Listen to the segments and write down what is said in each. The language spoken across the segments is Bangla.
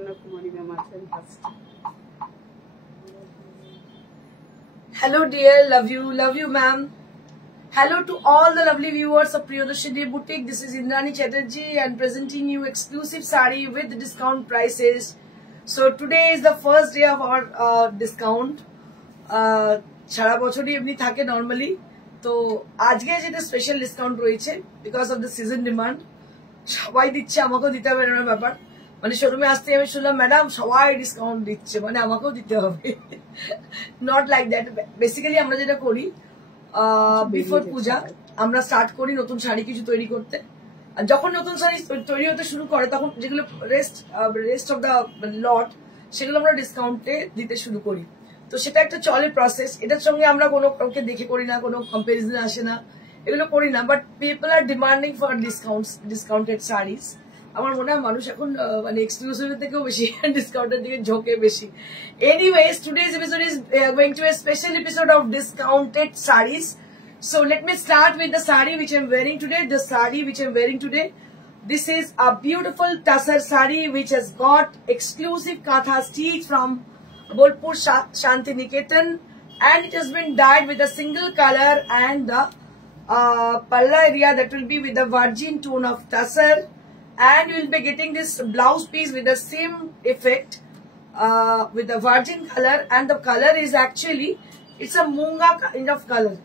Aparna Kumari ma'am achen first. Hello dear, love you ma'am. Hello to all the lovely viewers of Priyadarshini Boutique. This is Indrani Chatterjee and presenting you exclusive sari with discount prices. So today is the first day of our discount. সারা বছরই এমনি থাকে নরমালি, তো আজকে যেটা স্পেশাল ডিসকাউন্ট রয়েছে because of the season demand. সবাই দিচ্ছে, আমাকেও দিতে হবে এরকম ব্যাপার। মানে শোরুমে আসতে আমি শুনলাম ম্যাডাম সবাই ডিসকাউন্ট দিচ্ছে, মানে আমাকেও দিতে হবে। Not like that. বেসিক্যালি আমরা যেটা করি বিফোর পূজা আমরা স্টার্ট করি নতুন শাড়ি কিছু তৈরি করতে। আর যখন নতুন শাড়ি তৈরি হতে শুরু করে তখন যেগুলো রেস্ট অফ দ্য লট সেগুলো আমরা ডিসকাউন্টে দিতে শুরু করি। তো সেটা একটা চলে প্রসেস। এটার সঙ্গে আমরা কোনো কাউকে দেখে করি না, কোনো কম্পারিজন আসে না, এগুলো করি না। But people are demanding for discounted saris. আমার মনে হয় মানুষ এখন মানে এক্সক্লুসিভ থেকেও বেশি ডিসকাউন্টের দিকে ঝোঁকে বেশি। Anyways, today's episode is going to a special episode of discounted saris. So let me start with the sari which I'm wearing today. The sari which I'm wearing today, this is a beautiful tussar sari which has got exclusive katha stitch from Bolpur Shantiniketan, and it has been dyed with a single color, and the palla area that will be with the virgin tone of tussar, and you will be getting this blouse piece with the same effect with the virgin color, and the color is actually, it's a munga kind of color.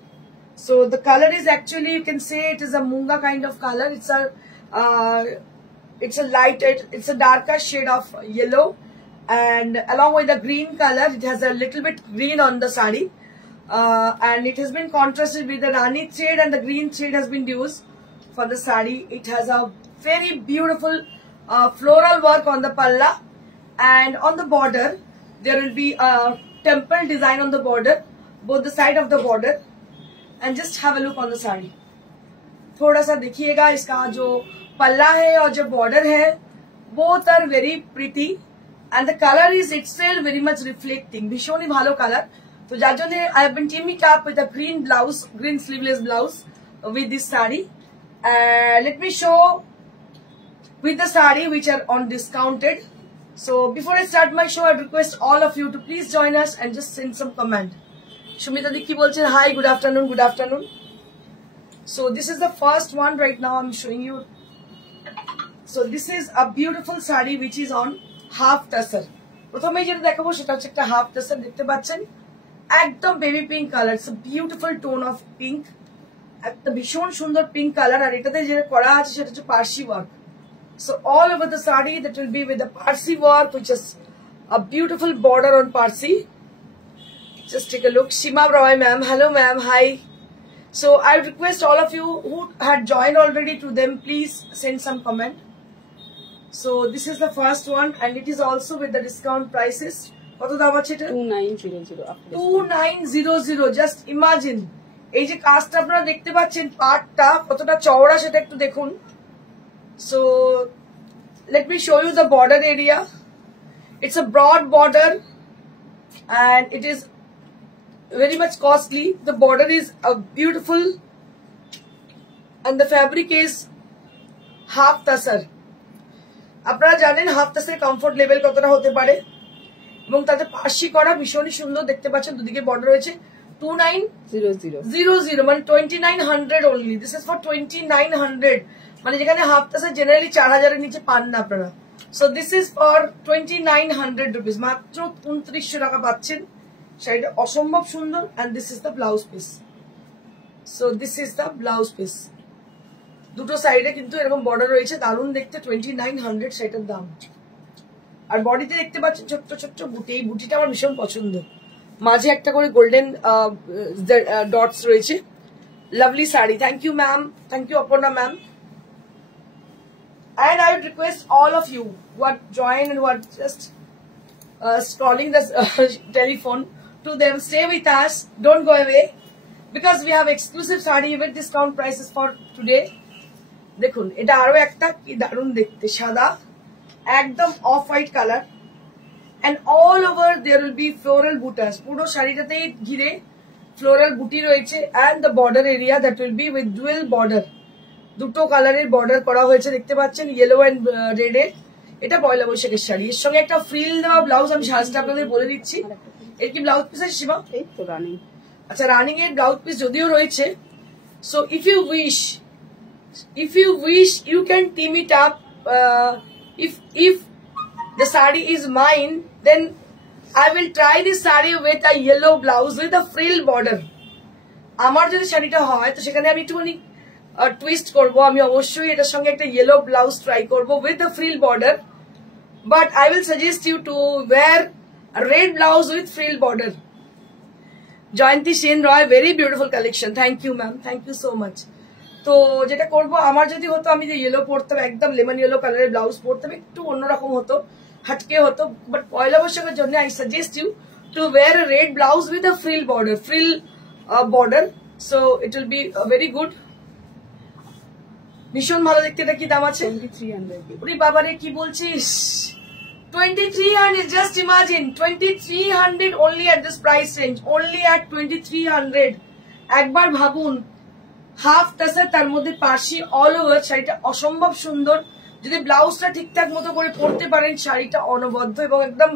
So the color is actually, you can say it is a munga kind of color. It's a light, it's a darker shade of yellow, and along with the green color, it has a little bit green on the sari, and it has been contrasted with the rani thread, and the green thread has been used for the sari. It has a very beautiful floral work on the palla, and on the border there will be a temple design on the border, both the side of the border. And just have a look on the sari. थोड़ा सा देखिएगा इसका जो पल्ला है और जो बॉर्डर है, both are very pretty and the color is itself very much reflecting। भीषण भालो color। तो যার জন্য I have been teaming up with a green blouse, green sleeveless blouse with this saree। Let me show with the saree which are on discounted। So before I start my show, I request all of you to please join us and just send some comment। Shumita Di ki bolchen, hi, good afternoon, good afternoon. So this is the first one right now I'm showing you. So this is a beautiful sari which is on half tussar. প্রথমে যেটা দেখাবো সেটা হচ্ছে একটা হাফ টাসার, দেখতে পাচ্ছেন একদম baby pink colour. It's a beautiful tone of pink, একটা ভীষণ সুন্দর পিঙ্ক কালার। আর এটাতে যেটা করা আছে সেটা হচ্ছে Parsi work. So all over the sari that will be with the Parsi work, which is a beautiful border on Parsi. Just take a look. Shima Roy ma'am, hello ma'am, hi. So I request all of you who had joined already to them, please send some comment. So this is the first one, and it is also with the discount prices. কত দাম আছে এটা? 2900। জাস্ট ইমাজিন এই যে কাজটা আপনারা দেখতে পাচ্ছেন, পাটটা কতটা চওড়া সেটা একটু দেখুন। So let me show you the border area. It's a broad border and it is very much costly. The border is a beautiful and the fabric is half tussar. আপনারা জানেন হাফ টাসার কমফোর্ট লেভেল কতটা হতে পারে, এবং তাতে পার্সি করা ভীষণই সুন্দর। দেখতে পাচ্ছেন দুদিকে বর্ডার রয়েছে। 2900 মানে 2900 only. This is for 2900, মানে যেখানে হাফ টাসার জেনারেলি 4000 এর নিচে পান না আপনারা। So this is for 2900 rupees, মাত্র 2900 টাকা পাচ্ছেন। শাড়িটা অসম্ভব সুন্দর। and this is the blouse piece. So this is the blouse piece. দুটো সাইডে কিন্তু এরকম বর্ডার রয়েছে, দারুণ দেখতে। 2900 সেটার দাম। আর বডিতে দেখতে পাচ্ছেন ছোট্ট ছোট্ট বুটি। এই বুটিটা আমার ভীষণ পছন্দ, মাঝে একটা করে গোল্ডেন ডটস রয়েছে। Lovely sari. Thank you ma'am, thank you Aparna ma'am. And I would request all of you who are joined and who are just scrolling the telephone to them, stay with us, don't go away, because we have exclusive sari with discount prices for today. দেখুন এটা আরো একটা কি দারুণ দেখতে, সাদা একদম off white colour, and all over there will be floral butas. পুরো শাড়িটাতেই ঘিরে ফ্লোরাল বুটি রয়েছে, and the border area that will be with dual border, দুটো কালারের বর্ডার করা হয়েছে দেখতে পাচ্ছেন, ইয়েলো এন্ড রেড এ, এটা পয়লা বৈশাখের শাড়ি, এর সঙ্গে একটা ফ্রিল দেওয়া ব্লাউজ। আমি সাজটা আপনাদের বলে দিচ্ছি। এর কি ব্লাউজ পিস আছে সীমা? আচ্ছা, রানিং এর ব্লাউজ পিস যদিও রয়েছে। So if you wish you can team it up. If the sari is mine, then I will try this sari with a yellow blouse with a frill border. আমার যদি শাড়িটা হয় তো সেখানে আমি একটুখানি টুইস্ট করবো। আমি অবশ্যই এটার সঙ্গে একটা ইয়েলো ব্লাউজ ট্রাই করবো with a frill border, but I will suggest you to wear a red blouse with frill border. Jayanti Sen Roy, very beautiful collection, thank you ma'am, thank you so much. তো যেটা করবো, আমার যদি হতো আমি যে ইয়েলো পরতাম, একদম লেমন ইয়েলো কালারের ব্লাউজ পরতাম, একটু অন্যরকম হতো, হাটকে হতো। বাট পয়লা বৈশাখের জন্য I suggest you to wear a red blouse with a frill border, so it will be very good. ভীষণ ভালো দেখতে। এটা কি দাম আছে? 2300। বাবারে কি বলছিস? 2300, just imagine 2300 only at this price range, only at 2300। একবার ভাবুন, হাফ টাসের, তার মধ্যে পার্সি অল ওভার, শাড়িটা অসম্ভব সুন্দর। যদি ব্লাউজটা ঠিকঠাক মতো করে পরতে পারেন, শাড়িটা অনবদ্য এবং একদম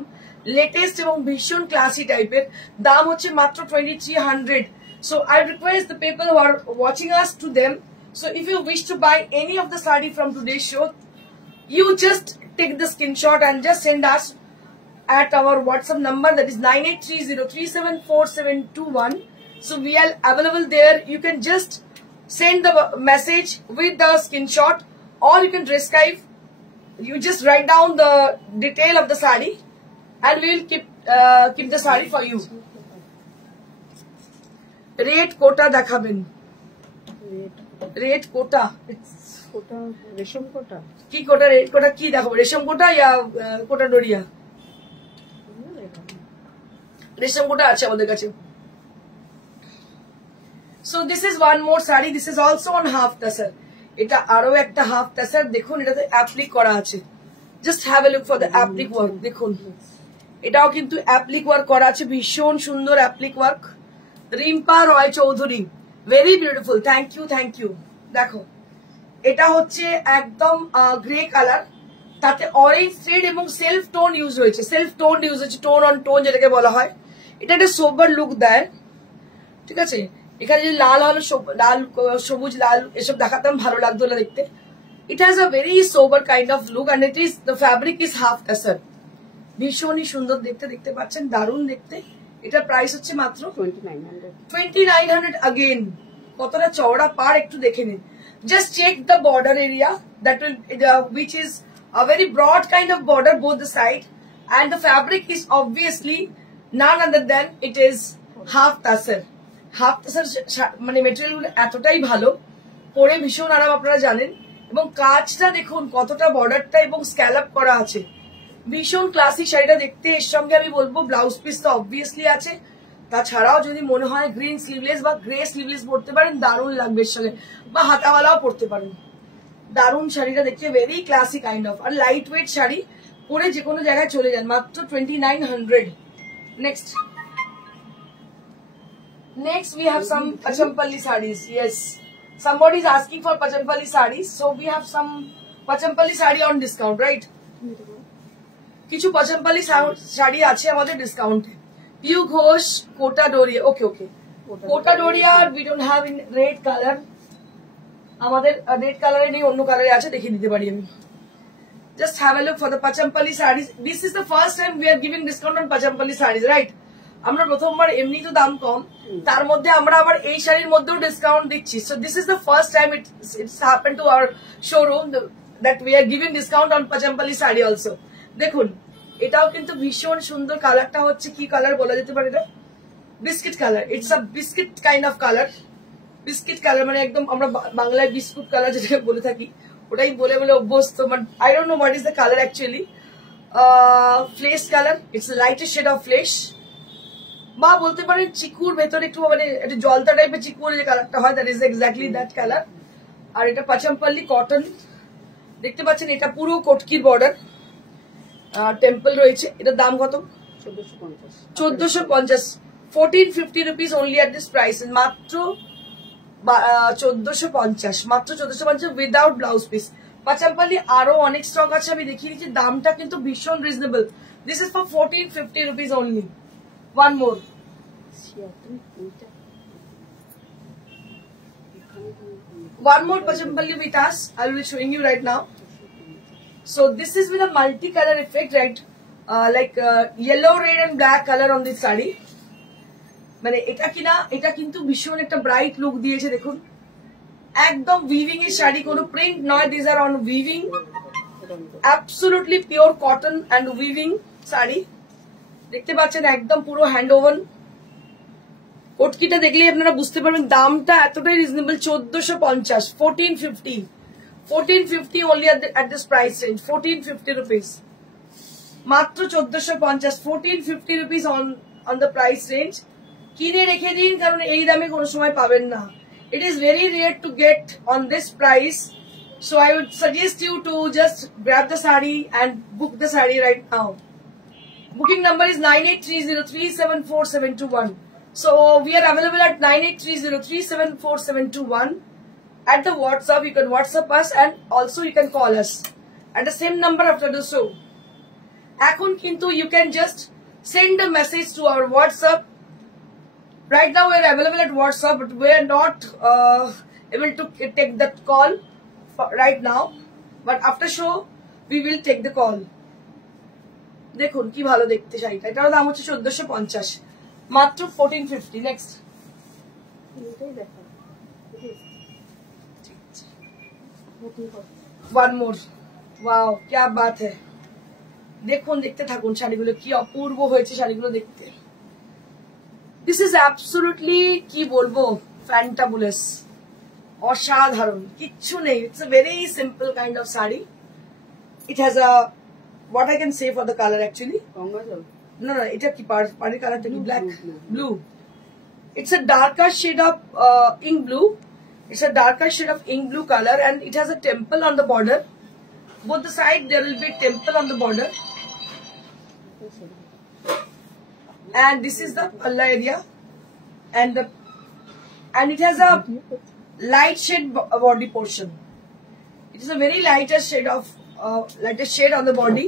লেটেস্ট এবং ভীষণ ক্লাসি টাইপের। দাম হচ্ছে মাত্র 2300। So I request the people who are watching us to them, so if you wish to buy any of the sari from today's show, you just take the screenshot and just send us at our WhatsApp number, that is 9830374721. So we are available there. You can just send the message with the screenshot, or you can describe. You just write down the detail of the sari, and we will keep the sari for you. Red kota dekhaben. Red Kota, রেশম কোটা, কি কোটা? রেড কোটা কি দেখাবো? রেশম কোটা ইয়া কোটা ডোরিয়া? রেশম কোটা আছে আমাদের কাছে। So this is one more sari, this is also on half tussar. এটা আরো একটা হাফ টাসার, দেখুন এটাতে অ্যাপ্লিক করা আছে। Just have a look for the applique work. দেখুন এটাও কিন্তু অ্যাপ্লিক ওয়ার্ক করা আছে, ভীষণ সুন্দর applique work. Rimpa Roy Chowdhury, very beautiful, thank you, thank you. দেখো এটা হচ্ছে একদম গ্রে কালার, তাতে অরেঞ্জ থ্রেড এবং সেলফ টোন ইউজ হয়েছে, টোন অন টোন যেটাকে বলা হয়। এটা একটা সোবার লুক দেয়, ঠিক আছে। এখানে যে লাল হলো, লাল সবুজ লাল এসব দেখাতাম, ভালো লাগতো না দেখতে। It has a very sober kind of look, and it is the fabric is half tussar. ভীষণই সুন্দর দেখতে, দেখতে পাচ্ছেন, দারুণ দেখতে। এটার প্রাইস হচ্ছে মাত্র 2900। अगेन কতটা চওড়া পার একটু দেখে নিন। Just check the border area, that will which is a very broad kind of border both the side, and the fabric is obviously none other than it is half tassel। Half tussar মানে মেটেরিয়াল গুলো এতটাই ভালো, পরে ভীষণ আরাম, আপনারা জানেন। এবং কাজটা দেখুন কতটা, বর্ডারটা এবং স্ক্যালপ করা আছে, ভীষণ ক্লাসিক শাড়িটা দেখতে। এর সঙ্গে আমি বলবো ব্লাউজ পিস তো অবভিয়াসলি আছে, তাছাড়াও যদি মনে হয় গ্রিন স্লিভলেস বা গ্রে স্লিভলেস পরতে পারেন, দারুণ লাগবে এর সঙ্গে, বা হাতাওয়ালাও পরতে পারেন। দারুণ শাড়িটা দেখতে, ভেরি ক্লাসিক কাইন্ড অফ, আর লাইট ওয়েট শাড়ি, পরে যে কোনো জায়গায় চলে যান, মাত্র 2900। Next we have some Pachampalli sarees. Yes, somebody is asking for Pachampalli sarees, so we have some Pachampalli saree on discount, right? কিছু Pachampalli শাড়ি আছে আমাদের ডিসকাউন্টে। Piu Ghosh, Kota Doria, okay okay, Kota Doria we don't have in red color, আমাদের রেড কালারে নেই, অন্য কালারে আছে, দেখিয়ে দিতে পারি আমি। Just have a look for the Pachampalli sarees. This is the first time we are giving discount on Pachampalli sarees, right? আমরা প্রথমবার, এমনি তো দাম কম, তার মধ্যে আমরা আবার এই শাড়ির মধ্যেও ডিসকাউন্ট দিচ্ছি। So this is the first time it's happened to our showroom that we are giving discount on Pachampalli saree also. দেখুন এটাও কিন্তু ভীষণ সুন্দর, কালারটা হচ্ছে কি কালার বলা যেতে পারে, এটা biscuit colour. It's a biscuit kind of colour, biscuit colour মানে একদম আমরা বাংলায় বিস্কুট কালার যেটাকে বলে থাকি, ওটাই বলে বলে অভ্যস্ত। But I don't know what is the colour actually. Flesh colour, it's lightest shade of flesh, বা বলতে পারেন চিকুর ভেতরে একটু মানে একটু জলতা টাইপের চিকুর যে কালারটা হয়, that is exactly that colour. আর এটা পাচাম্পাল্লি কটন, দেখতে পাচ্ছেন এটা পুরো কটকির বর্ডার, টেম্পল রয়েছে। এটার দাম কত? 1450। 1450 rupees only at this price, মাত্র 1450, মাত্র 1450 উইদাউট ব্লাউজ পিস। পাচামপাল্লি আরো অনেক স্টক আছে, আমি দেখিয়ে দিচ্ছি। দামটা কিন্তু ভীষণ reasonable. This is for 1450 rupees only. One more. One more Pachampalli with us. I will be showing you right now. So this is with a multi-color effect, right? Like yellow, red and black color on this saree. মানে এটা কিনা, এটা কিন্তু ভীষণ একটা ব্রাইট লুক দিয়েছে। দেখুন একদম উইভিং এর শাড়ি, কোনো প্রিন্ট নয়। This are on weaving, absolutely pure cotton and weaving sari. দেখতে পাচ্ছেন একদম পুরো হ্যান্ড ওভান। কোটকিটা দেখলেই আপনারা বুঝতে পারবেন দামটা এতটাই reasonable. 1450, 1450 only at this price range, 1450 rupees. মাত্র 1450, 1450 rupees on the price range. কিনে রেখে দিন, কারণ এই দামে কোনো সময় পাবেন না। It is very rare to get on this price, so I would suggest you to just grab the saree and book the saree right now. Booking number is 9830374721. So we are available at 9830374721 at the WhatsApp. You can WhatsApp us and also you can call us at the same number after the show. Ekhon kintu you can just send a message to our WhatsApp. Right now we are available at WhatsApp, but we are not able to take that call right now. But after show we will take the call. দেখুন কি ভালো দেখতে শাড়িটা। এটার দাম হচ্ছে 1450, মাত্র 1450। Next one more. ওয়াও क्या बात है। দেখুন দেখতে থাকুন শাড়িগুলো কি অপূর্ব হয়েছে শাড়িগুলো দেখতে। দিস ইজ অ্যাবসলিউটলি কি বলবো ফ্যান্টাবুলাস, অসাধারণ, কিচ্ছু নেই। It's a very simple kind of sari. It has a what I can say for the color actually. No, এটা কি পাড়ের কালারটা কি black blue. It's a darker shade of ink blue. It's a darker shade of ink blue color and it has a temple on the border. Both the side there will be temple on the border. And this is the palla area and it has a light shade body portion. It is a very lightest shade on the body.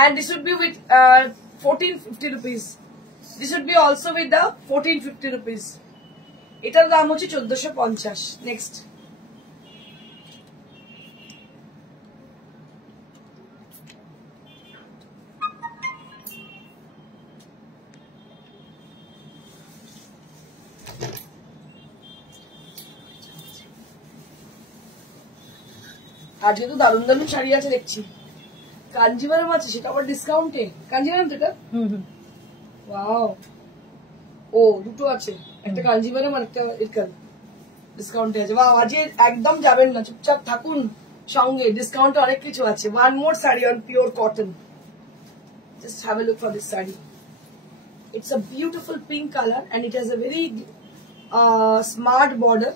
And this would be with 1450 rupees. This would be also with the 1450 rupees. এটার দাম হচ্ছে 1450। নেক্সট আজকে তো দারুণ দারুণ শাড়ি আছে দেখছি। কাঞ্জিভারাম আছে, সেটা আবার ডিসকাউন্টে। কাঞ্জিভারাম তো এটা, ওয়াও। ও দুটো আছে, একটা কাঞ্জিভারাম আর একটা ইরকান ডিসকাউন্টে আছে। ওয়াও, আজকে একদম যাবেন না, চুপচাপ থাকুন সঙ্গে, ডিসকাউন্টে অনেক কিছু আছে। One more sari on pure cotton. Just have a look for this sari. It's a beautiful pink colour and it has a very smart border.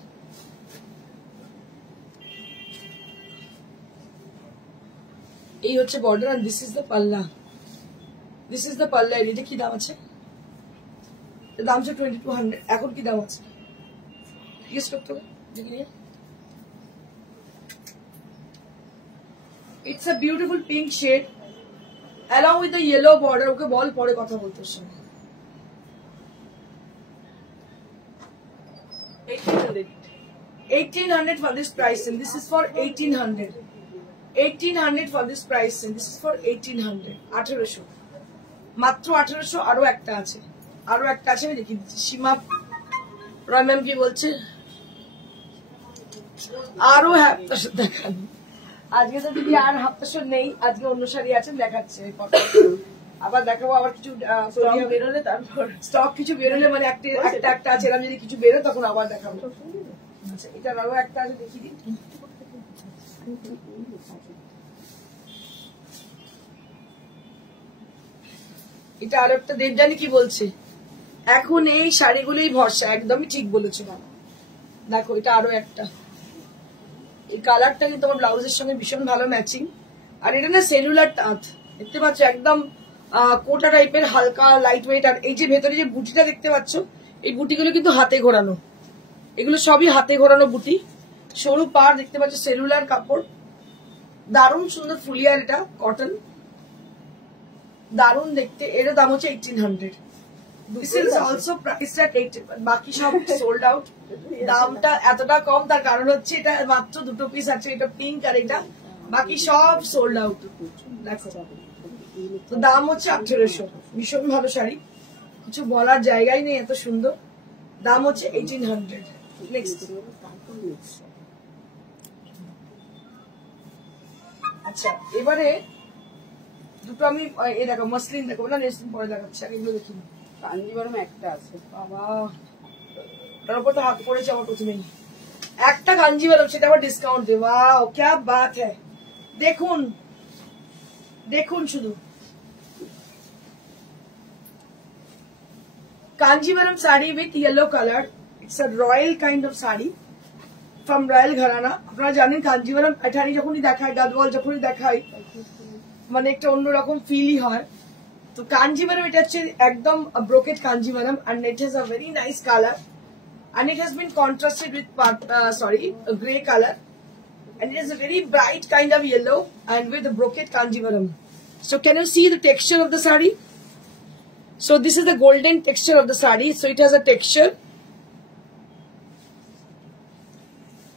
এই হচ্ছে border and this is the palla. This is the palla area. এটা কি দাম আছে? এর দাম হচ্ছে 2200। এখন কি দাম আছে? জিজ্ঞেস করতে হবে দেখলে। It's a beautiful pink shade along with the yellow border. ওকে বল পরে কথা বলতে শোনো। 1800 for this price and this is for 1800. 1800 for this price and this is for 1800. 1800 মাত্র 1800। আরো একটা আছে, আরো একটা আছে, আমি দেখিয়ে দিচ্ছি। সীমা রয় ম্যাম কি বলছে? আরো হাফতাশো দেখান। আজকে তো দিদি আর হাফতাশো নেই, আজকে অন্য শাড়ি আছে দেখাচ্ছে। আবার দেখাবো, আবার কিছু বেরোলে, তারপর স্টক কিছু বেরোলে, মানে একটা আছে, এরকম যদি কিছু বেরো তখন আবার দেখাবো। আচ্ছা, এটার আরো একটা আছে, দেখিয়ে দিন। এটা আর একটা দেবজানি কি বলছে, এখন এই শাড়িগুলোই ভরসা। একদমই ঠিক বলেছো বাবা। দেখো এটা আরো একটা, এই কালারটা কিন্তু আমার ব্লাউজের সঙ্গে ভীষণ ভালো ম্যাচিং। আর এটা না সেলুলার তাঁত, দেখতে পাচ্ছ, একদম কোটা টাইপের, হালকা লাইট ওয়েট। আর এই যে ভেতরে যে বুটিটা দেখতে পাচ্ছ, এই বুটিগুলো কিন্তু হাতে ঘোরানো, এগুলো সবই হাতে ঘোরানো বুটি। সরু পাড় দেখতে পাচ্ছ, সেলুলার কাপড়, দারুণ সুন্দর ফুলিয়ার, এটা কটন, দারুণ দেখতে। এর দাম হচ্ছে 1800। দিস ইজ অলসো প্রাইসড এট 80, বাকি সব সোল্ড আউট। দামটা এতটা কম তার কারণ হচ্ছে এটা মাত্র দুটো পিস আছে, এটা পিঙ্ক আর এটা, বাকি সব সোল্ড আউট। দেখো তো দাম হচ্ছে 1800। ভীষণ ভালো শাড়ি, কিছু বলার জায়গাই নেই, এত সুন্দর। দাম হচ্ছে 1800। নেক্সট, আচ্ছা এবারে দুটো আমি এ দেখো মসলিন দেখো না, মসলিন পরে দেখাচ্ছি, আগে এগুলো দেখি। কাঞ্জিভারম একটা আছে বাবা, তার উপর তো হাত পড়েছে আমার প্রথমেই। একটা কাঞ্জিভারম, সেটা আবার ডিসকাউন্ট দে। ওয়াও ক্যা বাত হ্যায়, দেখুন দেখুন শুধু Kanjeevaram sari with yellow colour. It's a royal kind of sari from royal gharana. আপনারা জানেন কাঞ্জিভারম পাঠানি যখনই দেখায়, গাদওয়াল যখনই দেখায়, মানে একটা অন্যরকম ফিলই হয়। তো কাঞ্জিভারম এটা হচ্ছে একদম brocade Kanjivaram, and it has a very nice color, and it has been contrasted with a grey color, and it is a very bright kind of yellow and with the brocade kanjivaram. So can you see the texture of the sari? So this is the golden texture of the sari. So it has a texture,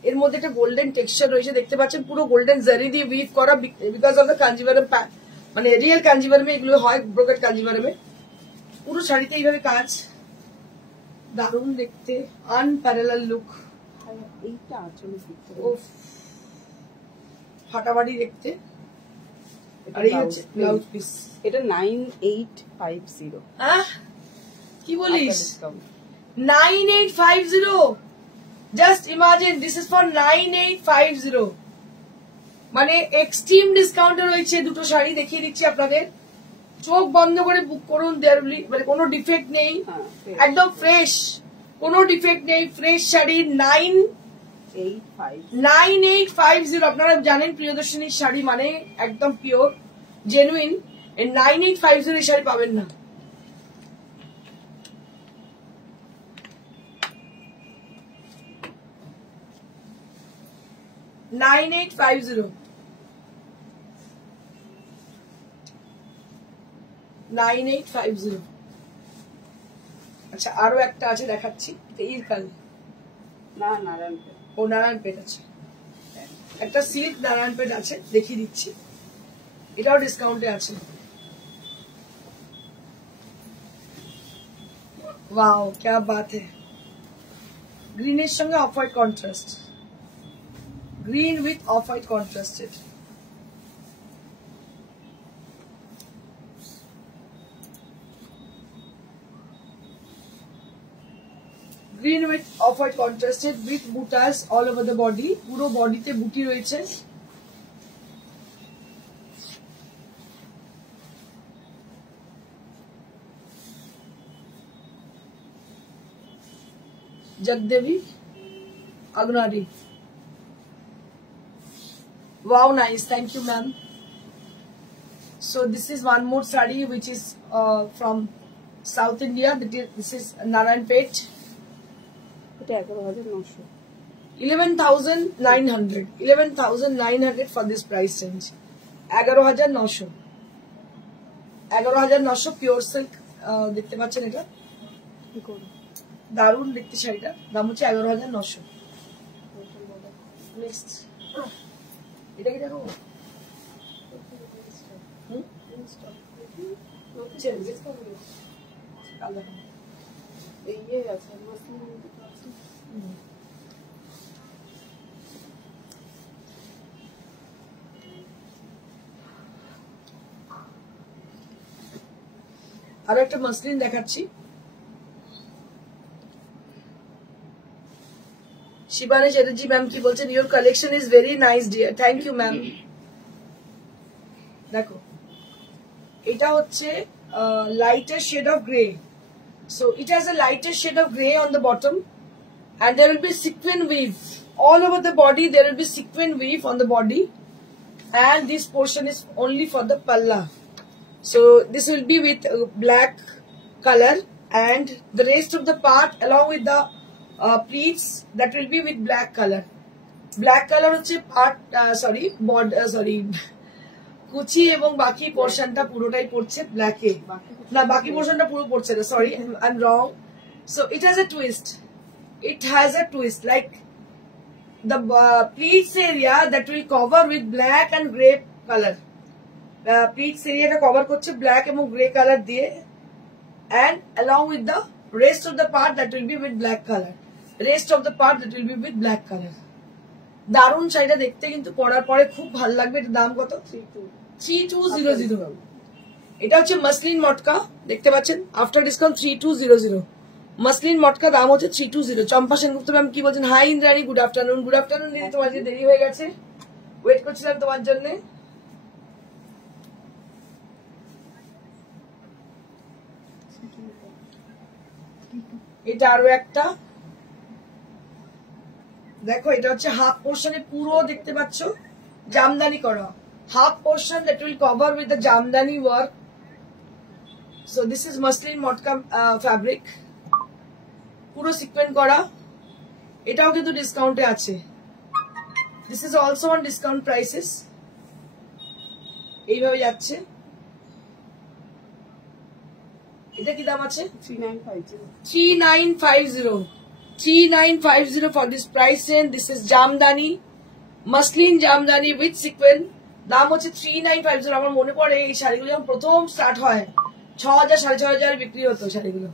এর মধ্যে একটা গোল্ডেন টেক্সচার রয়েছে, দেখতে পাচ্ছেন পুরো গোল্ডেন জারি দিয়ে উইভ করা, বিকজ অফ দ্য কাঞ্জিভারম, মানে রিয়েল কাঞ্জিভারমে এগুলো হয়, ব্রোকেট কাঞ্জিভারমে। পুরো শাড়িতে এইভাবে কাজ, দারুণ দেখতে, আনপ্যারালাল লুক। এইটা আসলে ফাটাবাড়ি দেখতে। আর এই হচ্ছে ব্লাউজ পিস, এটা 9850। কি বলিস 9850? Just imagine, this is for 9850, মানে এক্সট্রিম ডিসকাউন্টে রয়েছে দুটো শাড়ি। দেখিয়ে দিচ্ছি আপনাদের, চোখ বন্ধ করে বুক করুন, মানে কোনো ডিফেক্ট নেই, একদম ফ্রেশ, কোনো ডিফেক্ট নেই, ফ্রেশ শাড়ি। 9850। আপনারা জানেন প্রিয়দর্শিনীর শাড়ি মানে একদম পিওর জেনুইন, 9850 এই শাড়ি পাবেন না। আচ্ছা আরো একটা আছে দেখাচ্ছি, ইরকাল না নারায়ণপেট, ও নারায়ণপেট আছে, একটা সিল্ক নারায়ণপেট আছে, দেখিয়ে দিচ্ছি, এটাও ডিসকাউন্টে আছে। ওয়াও ক্যা বাত হ্যায়, গ্রিনের সঙ্গে off white contrast, green with off white contrasted. Green with off white contrasted with butas all over the body, পুরো বডিতে বুটি রয়েছে। Jagdevi Agnari. Wow, nice. Thank you, ma'am. So this is one more sari which is from South India. This is Narayanpet. 11,900. 11,900 for this price range. 11,900. 11,900 pure silk. দেখতে পাচ্ছেন এটা দারুণ দেখতে শাড়িটা, দাম হচ্ছে 11,900। নেক্সট এটা কি দেখো, আরো একটা মসলিন দেখাচ্ছি। শিবানী চ্যাটার্জি ম্যাম কি বলছেন, your collection is very nice dear, thank you ma'am. দেখো এটা হচ্ছে lighter shade of grey, so it has a lighter shade of grey on the bottom, and there will be sequin weave all over the body. There will be sequin weave on the body, and this portion is only for the palla. So this will be with black color, and the rest of the part along with the pleats, that will be with black color. Black colour হচ্ছে পার্ট সরি কুচি এবং বাকি পোর্শনটা পুরোটাই পড়ছে ব্ল্যাকে, না বাকি পোর্শনটা পুরো পড়ছে না, sorry I am wrong. So it has a twist, it has a twist like the pleats area that will cover with black and grey color. Pleats area ta cover korche black ebong grey color diye, and along with the rest of the part that will be with black color, rest of the part that will be with black color. দারুন শাড়িটা দেখতে, কিন্তু পরার পরে খুব ভালো লাগবে। এটার দাম কত? 3200। এটা হচ্ছে মাসলিন মটকা, দেখতে পাচ্ছেন আফটার ডিসকাউন্ট 3200। মাসলিন মটকা দাম হচ্ছে 3200। চম্পা সেনগুপ্ত ম্যাম কি বলছেন? Hi Indrani, good afternoon. Good afternoon দিদি, তোমার যে দেরি হয়ে গেছে, ওয়েট করছিলাম তোমার জন্য। এটা আরো একটা দেখো, এটা হচ্ছে হাফ পোর্শনে পুরো দেখতে পাচ্ছ জামদানি করা, half portion that will cover with the Jamdani work. So this is muslin matka fabric, পুরো সিকোয়েন্স করা। এটাও কিন্তু ডিসকাউন্টে আছে। This is also on discount prices. এইভাবে যাচ্ছে। এটা কি দাম আছে? 3950 3950 for this price range. This is Jamdani, muslin Jamdani with sequence. দাম হচ্ছে 3950। আমার মনে পড়ে এই শাড়িগুলো যখন প্রথম স্টার্ট হয় 6000 6500 বিক্রি হতো শাড়িগুলো,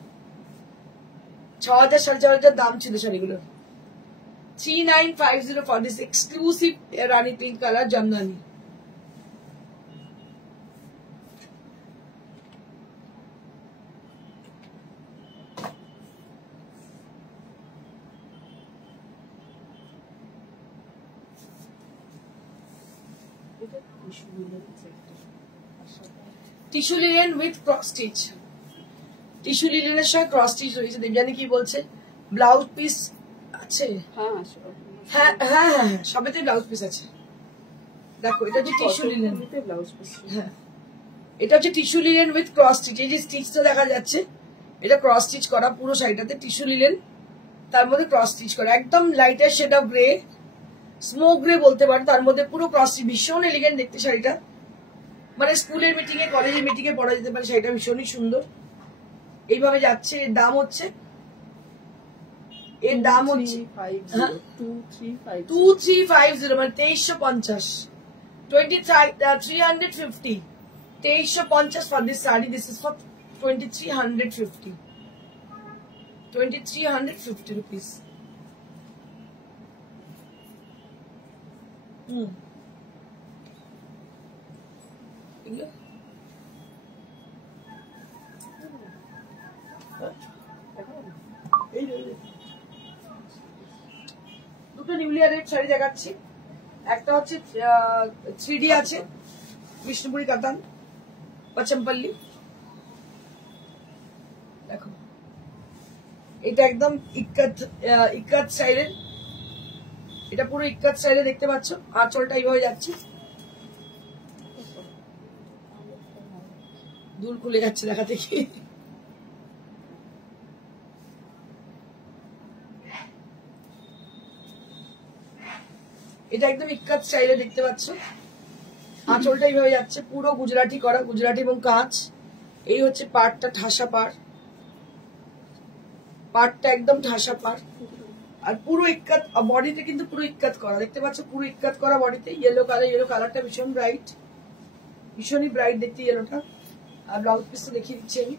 6000 6500 দাম ছিল শাড়িগুলো। 3950 for this exclusive rani pink colour Jamdani. Tissue linen with cross stitch, tissue লিনেনের সঙ্গে ক্রস স্টিচ রয়েছে। দেবজানি কি বলছে? ব্লাউজ পিস আছে? হ্যাঁ হ্যাঁ হ্যাঁ হ্যাঁ, সবেতে ব্লাউজ পিস আছে। দেখো এটা হচ্ছে টিস্যু লিনেন, হ্যাঁ এটা হচ্ছে tissue linen with cross stitch. এই যে স্টিচটা দেখা যাচ্ছে, এটা ক্রস স্টিচ করা পুরো শাড়িটাতে, টিস্যু লিনেন তার মধ্যে ক্রস স্টিচ করা, একদম lighter shade of grey, smoke grey বলতে পারেন, তার মধ্যে পুরো ক্রস স্টিচ। ভীষণ এলিগেন্ট দেখতে শাড়িটা, মানে স্কুলের মিটিং এ কলেজের মিটিং এ পরা যেতে পারে শাড়িটা, ভীষণই সুন্দর। এইভাবে যাচ্ছে। এর দাম হচ্ছে 2350, মানে 2350, 2350, 2350 for this saree. This is for 2350, 2350 rupees. দুটো নিউলিয়া রেড শাড়ি দেখাচ্ছি। একটা হচ্ছে 3D আছে, বিষ্ণুপুরি কাতান পচমপল্লি। দেখো এটা একদম ইক্কাত স্টাইলের, এটা পুরো ইক্কাত স্টাইলে দেখতে পাচ্ছ। আঁচলটা এইভাবে যাচ্ছে, দুল খুলে যাচ্ছে দেখাতে কি। এটা একদম ইক্কাত স্টাইলে দেখতে পাচ্ছ। আঁচলটা এইভাবে যাচ্ছে, পুরো গুজরাটি করা, গুজরাটি এবং কাঁচ। এই হচ্ছে পাড়টা, ঠাসা পাড়, পাড়টা একদম ঠাসা পাড়, আর পুরো ইক্কাত বডিতে কিন্তু পুরো ইক্কাত করা দেখতে পাচ্ছ, পুরো ইক্কাত করা বডিতে। ইয়েলো কালার, ইয়েলো কালারটা ভীষণ ব্রাইট, ভীষণই ব্রাইট দেখতে ইয়েলোটা। আর ব্লাউজ পিসটা দেখিয়ে দিচ্ছি আমি।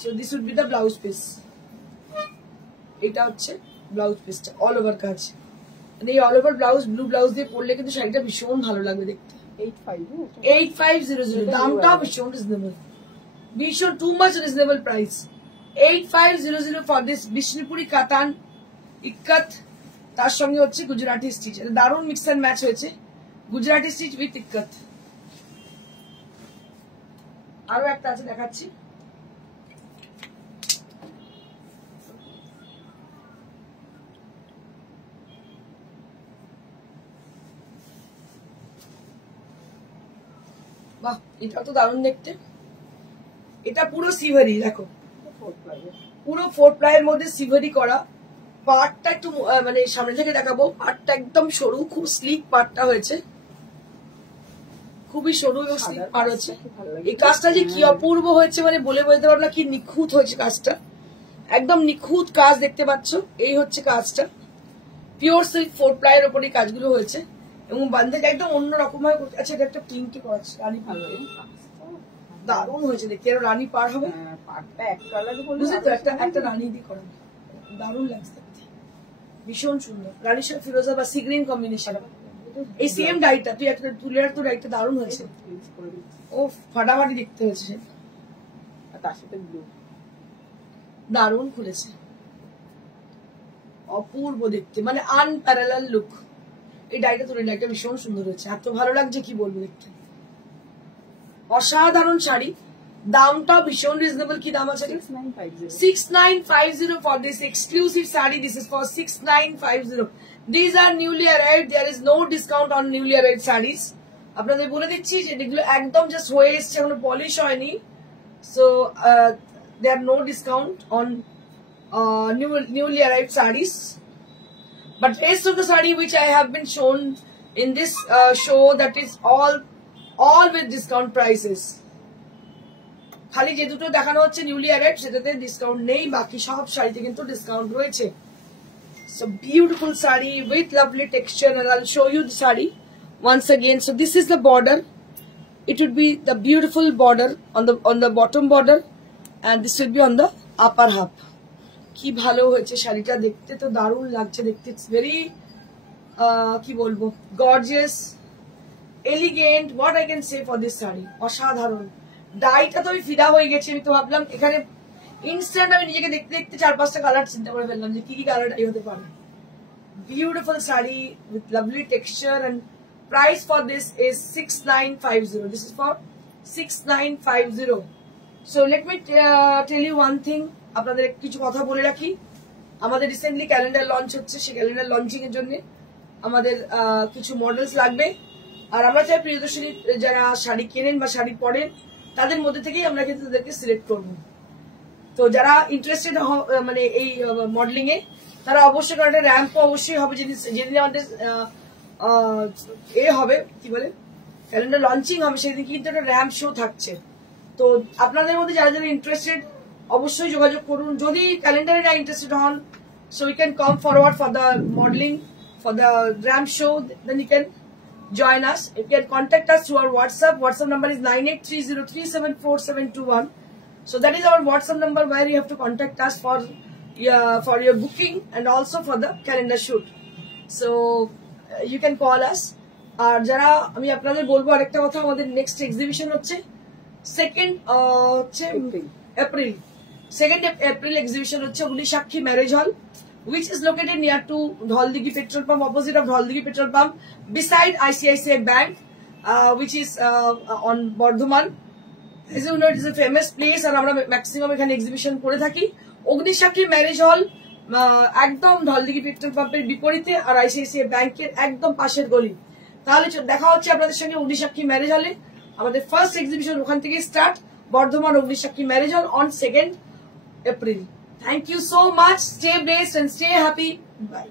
So this would be the blouse piece. এটা হচ্ছে ব্লাউজ পিসটা, অল ওভার কাজ। মানে এই all over blouse, blue blouse দিয়ে পরলে কিন্তু শাড়িটা ভীষণ ভালো লাগবে দেখতে। 8500, দামটাও ভীষণ রিজনেবল, ভীষণ too much reasonable price. 8500 for this Bishnupuri কাতান ইক্কাত, তার সঙ্গে হচ্ছে গুজরাটি স্টিচ। এটা দারুণ মিক্স অ্যান্ড ম্যাচ হয়েছে, গুজরাটি স্টিচ উইথ ইক্কাত। আরো একটা আছে দেখাচ্ছি। বাহ, এটা তো দারুণ দেখতে। এটা পুরো সিভারি, দেখো পুরো 4 প্লাইয়ের মধ্যে সিভারি করা, পাটটা একটু মানে সামনে থেকে দেখাবো, পাটটা একদম সরু, খুব স্লিক পাটটা হয়েছে, খুবই সরু এবং স্লিক পাট হচ্ছে। এই কাজটা যে কি অপূর্ব হয়েছে মানে বলে বলতে পারবো না, কি নিখুঁত হয়েছে কাজটা, একদম নিখুঁত কাজ দেখতে পাচ্ছ। এই হচ্ছে কাজটা, পিওর সিল্ক 4 প্লাইয়ের উপর এই কাজগুলো হয়েছে এবং বান্ধেটা একদম অন্যরকম ভাবে। আচ্ছা, এটা একটা পিঙ্কি করাচ্ছে, রানী ভালো, দারুণ হয়েছে দেখতে। আর রানী পার হবে, পাটটা এক কালার বলে বুঝলি তো, একটা রানী দিয়ে করা, দারুণ লাগছে দেখতে, ভীষণ সুন্দর। রানীর সাথে ফিরোজা বা সি গ্রিন কম্বিনেশন, এই সেম ডাইটা, তুই একটা তুলের তো ডাইটা দারুণ হয়েছে, ও ফাটাফাটি দেখতে হয়েছে, তার সাথে ব্লু দারুণ খুলেছে, অপূর্ব দেখতে, মানে আনপ্যারালাল লুক। এই ডাইটা তুলে ডাইটা ভীষণ সুন্দর হয়েছে, এত ভালো লাগছে কি বলবো দেখতে, অসাধারণ শাড়ি। দামটা ভীষণ রিজনেবল, কি দাম আছে? 6950 for this exclusive saree. This is for 6950. These are newly arrived. There is no discount on newly arrived sarees. আপনাদের বলে দিচ্ছি যে এগুলো একদম জাস্ট হয়ে এসছে, এখনো পলিশ হয়নি, so there are no discount on newly arrived sarees. But rest of the saree which I have been shown in this show, that is all with discount prices. খালি যে দুটো দেখানো হচ্ছে নিউলি অ্যারাইভড সেটাতে ডিসকাউন্ট নেই, বাকি সব শাড়িতে কিন্তু ডিসকাউন্ট রয়েছে। So beautiful saree with lovely texture, and I'll show you the saree once again. So this is the border. It would be the beautiful border on the bottom border, and this will be on the upper half. কি ভালো হয়েছে শাড়িটা, দেখতে তো দারুণ লাগছে দেখতে। It's very কি বলবো, gorgeous, elegant. What I can say for this saree, অসাধারণ। ডাইটা তো আমি ফিদা হয়ে গেছি, আমি তো ভাবলাম এখানে ইনস্ট্যান্ট আমি নিজেকে দেখতে দেখতে 4-5টা কালার চিন্তা করে ফেললাম যে কি কি কালার ডাই হতে পারে। Beautiful sari with lovely texture, and price for this is 6950. This is for 6950. So let me tell you one thing, আপনাদের কিছু কথা বলে রাখি। আমাদের রিসেন্টলি ক্যালেন্ডার লঞ্চ হচ্ছে, সেই ক্যালেন্ডার লঞ্চিং এর জন্য আমাদের কিছু মডেলস লাগবে, আর আমরা চাই প্রিয়দর্শিনী যারা শাড়ি কেনেন বা শাড়ি পরেন তাদের মধ্যে থেকেই আমরা কিন্তু তাদেরকে সিলেক্ট করবো। তো যারা ইন্টারেস্টেড মানে এই মডেলিং এ, তারা অবশ্যই একটা র্যাম্পও অবশ্যই হবে, যেদিন আমাদের হবে কি বলে ক্যালেন্ডার লঞ্চিং হবে, সেদিন কিন্তু একটা র্যাম্প শো থাকছে। তো আপনাদের মধ্যে যারা যারা ইন্টারেস্টেড অবশ্যই যোগাযোগ করুন। যদি ক্যালেন্ডারে না ইন্টারেস্টেড হন, so you can come forward for the modeling, for the ramp show, then you can join us. You can contact us through our WhatsApp. WhatsApp number is 9830374721. So that is our WhatsApp number where you have to contact us for your booking and also for the calendar shoot. So you can call us. আর যারা আমি আপনাদের বলবো আরেকটা কথা, আমাদের নেক্সট এক্সিবিশন হচ্ছে 2nd April এক্সিবিশন হচ্ছে অগ্নিসাক্ষী ম্যারেজ হল, which is located near to Dholdighi petrol pump, opposite of Dholdighi petrol pump, beside ICICI Bank, which is on Bardhaman. As you know, it is a famous place, and আমরা ম্যাক্সিমাম এখানে এক্সিবিশন করে থাকি। অগ্নিসাক্ষী ম্যারেজ হল একদম ঢলদিঘি পেট্রোল পাম্পের বিপরীতে আর ICICI ব্যাংকের একদম পাশের গলি। তাহলে দেখা হচ্ছে আপনাদের সঙ্গে অগ্নিসাক্ষী ম্যারেজ হলে। আমাদের ফার্স্ট এক্সিবিশন ওখান থেকে start, Bardhaman Agnisakshi marriage hall on 2nd April. Thank you so much. Stay blessed and stay happy. Bye.